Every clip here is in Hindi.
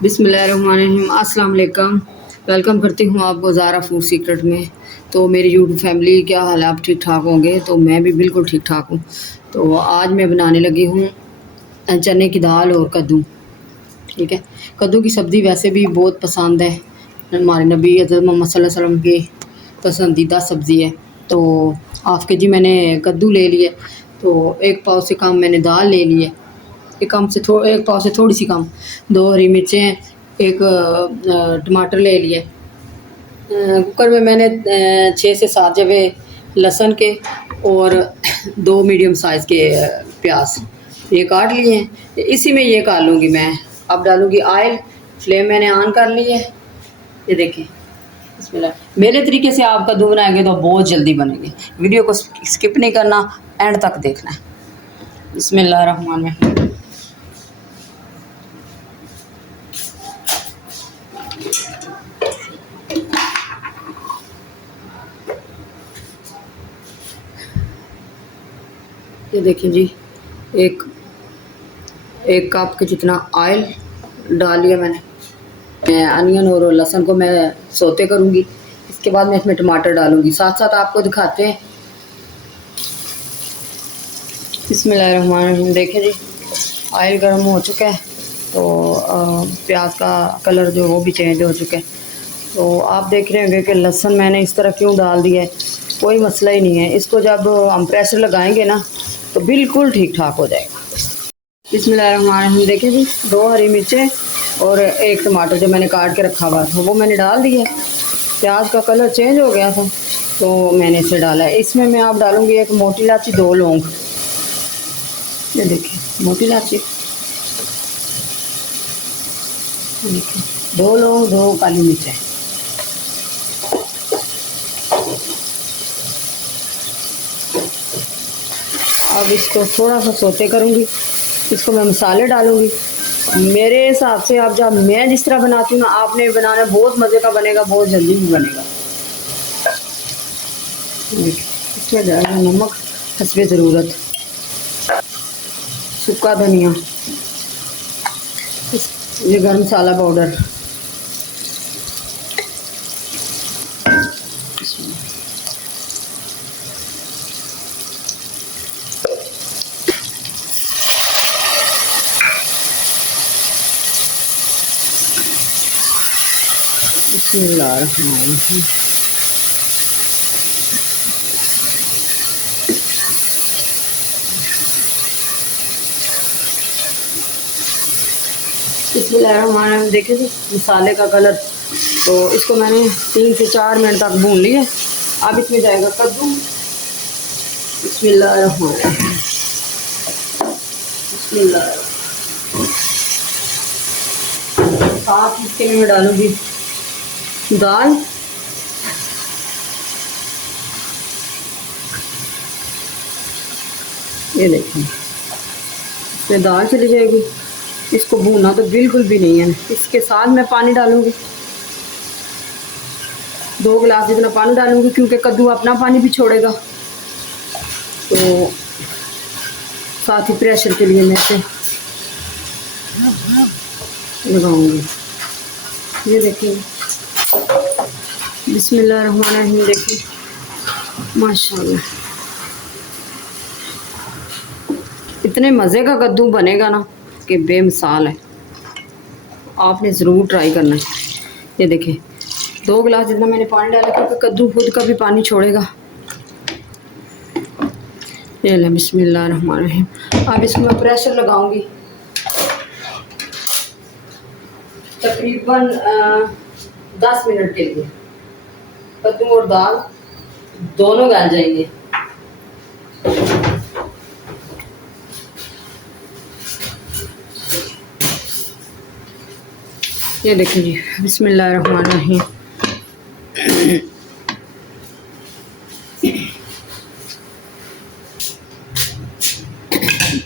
बिस्मिल्लाहिर्रहमानिर्रहीम, अस्सलाम वालेकुम। वेलकम करती हूँ आपको ज़ारा फूड सीक्रेट में। तो मेरी यूट्यूब फैमिली, क्या हाल है? आप ठीक ठाक होंगे? तो मैं भी बिल्कुल ठीक ठाक हूँ। तो आज मैं बनाने लगी हूँ चने की दाल और कद्दू। ठीक है, कद्दू की सब्ज़ी वैसे भी बहुत पसंद है, हमारे नबी हज़रत मोहम्मद सल्लल्लाहु अलैहि वसल्लम की पसंदीदा सब्ज़ी है। तो हाफ़ के जी मैंने कद्दू ले लिए, तो एक पाव से कम मैंने दाल ले ली है। एक पाव से थोड़ी सी कम, 2 हरी मिर्चें, एक टमाटर ले लिए। कुकर में मैंने 6 से 7 जवे लहसुन के और 2 मीडियम साइज़ के प्याज ये काट लिए हैं। इसी में ये काट लूँगी मैं। अब डालूँगी ऑयल, फ्लेम मैंने ऑन कर ली है। ये देखिए, बिस्मिल्लाह। मेरे तरीके से आप कद्दू बनाएंगे तो बहुत जल्दी बनेंगे। वीडियो को स्किप नहीं करना, एंड तक देखना है। बिस्मिल्लाह रहमान रहीम। ये देखिए जी, एक एक कप के जितना ऑयल डाल लिया मैंने। मैं अनियन और लहसुन को मैं सौते करूँगी, इसके बाद मैं इसमें टमाटर डालूँगी। साथ साथ आपको दिखाते हैं। बिस्मिल्लाहिर्रहमानिर्रहीम। देखिए जी, ऑयल गर्म हो चुका है, तो प्याज का कलर जो वो भी चेंज हो चुका है। तो आप देख रहे होंगे कि लहसुन मैंने इस तरह क्यों डाल दिया है। कोई मसला ही नहीं है, इसको जब हम प्रेशर लगाएंगे ना तो बिल्कुल ठीक ठाक हो जाएगा। बिस्मिल्लाहिर्रहमानिर्रहीम। देखिए जी, 2 हरी मिर्चें और एक टमाटर जो मैंने काट के रखा हुआ था वो मैंने डाल दिया। प्याज का कलर चेंज हो गया था तो मैंने इसे डाला है। इसमें मैं आप डालूँगी एक मोटी इलायची, 2 लौंग। ये देखिए, मोटी इलायची, देखिए 2 लौंग, 2 काली मिर्चें। अब इसको थोड़ा सा सौते करूँगी, इसको मैं मसाले डालूँगी मेरे हिसाब से। आप जब मैं जिस तरह बनाती हूँ ना, आपने बनाना बहुत मज़े का बनेगा, बहुत जल्दी भी बनेगा। इसमें डालना नमक हस्बे ज़रूरत, सूखा धनिया, ये गरम मसाला पाउडर, बिस्मिल्लाहिर्रहमानिर्रहीम। बिस्मिल्लाहिर्रहमानिर्रहीम। देखिए जी, मसाले का कलर, तो इसको मैंने 3 से 4 मिनट तक भून लिया। अब इसमें जाएगा कद्दू। बिस्मिल्लाहिर्रहमानिर्रहीम, बिस्मिल्लाह। साथ इसके में मैं डालूँगी दाल। ये देखिए, इसमें दाल चली जाएगी। इसको भूनना तो बिल्कुल भी नहीं है। इसके साथ मैं पानी डालूँगी, 2 गिलास जितना पानी डालूँगी, क्योंकि कद्दू अपना पानी भी छोड़ेगा। तो साथ ही प्रेशर के लिए मैं इसे लगाऊंगी। ये देखिए, बिस्मिल्लाहिर्रहमानिर्रहीम। देखिए, माशाल्लाह, इतने मज़े का कद्दू बनेगा ना कि बेमिसाल है। आपने ज़रूर ट्राई करना है। ये देखिए, 2 गिलास जितना मैंने पानी डाला, क्योंकि कद्दू खुद का भी पानी छोड़ेगा। ये ले, बिस्मिल्लाहिर्रहमानिर्रहीम। अब इसको मैं प्रेशर लगाऊंगी तकरीबन 10 मिनट के लिए। कद्दू और दाल दोनों गल जाएंगे। ये देखिए जी, बिस्मिल्लाहिर्रहमानिर्रहीम।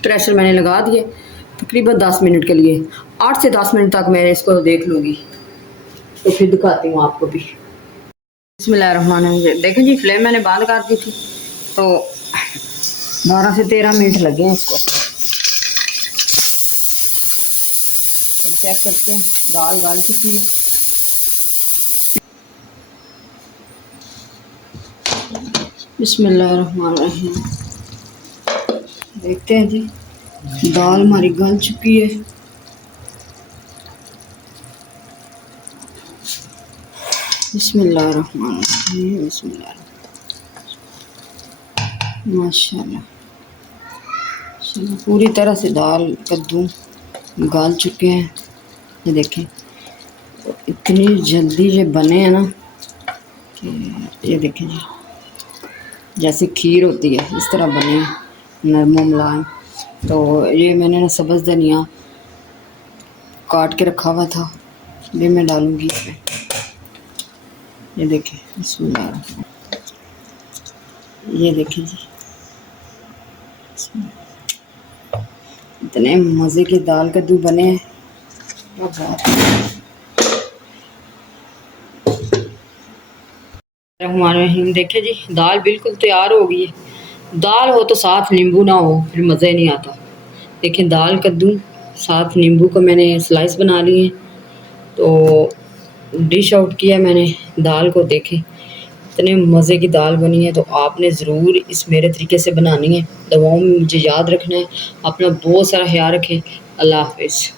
प्रेशर मैंने लगा दिए तकरीबन 10 मिनट के लिए। 8 से 10 मिनट तक मैं इसको देख लूँगी, तो फिर दिखाती हूँ आपको भी। बिस्मिल्लाहिर्रहमानिर्रहीम। देखें जी, फ्लेम मैंने बंद कर दी थी, तो 12 से 13 मिनट लगे हैं इसको। चेक करते हैं, दाल गाल चुकी है। बिस्मिल्लाहिर्रहमानिर्रहीम। देखते हैं जी, दाल हमारी गल चुकी है। बिस्मिल्लाहिर्रहमानिर्रहीम, बिस्मिल्लाह। माशाल्लाह, चलो पूरी तरह से दाल कद्दू गाल चुके हैं। ये देखें, इतनी जल्दी ये बने हैं ना कि ये देखें जी, जैसे खीर होती है इस तरह बने हैं, नरम मुलायम। तो ये मैंने ना सब्ज़ धनिया काट के रखा हुआ था, ये मैं डालूँगी इसमें। ये देखें, बिस्मिल्लाह। ये देखें जी, इतने मज़े के दाल कद्दू बने हैं, क्या बात है। रहीम, देखे जी, दाल बिल्कुल तैयार हो गई है। दाल हो तो साथ नींबू ना हो फिर मज़ा ही नहीं आता। देखें, दाल कद्दू साथ नींबू को मैंने स्लाइस बना लिए हैं। तो डिश आउट किया मैंने दाल को। देखें, इतने मज़े की दाल बनी है। तो आपने ज़रूर इस मेरे तरीके से बनानी है। दवाओं में मुझे याद रखना है। अपना बहुत सारा ख्याल रखें। अल्लाह हाफिज़।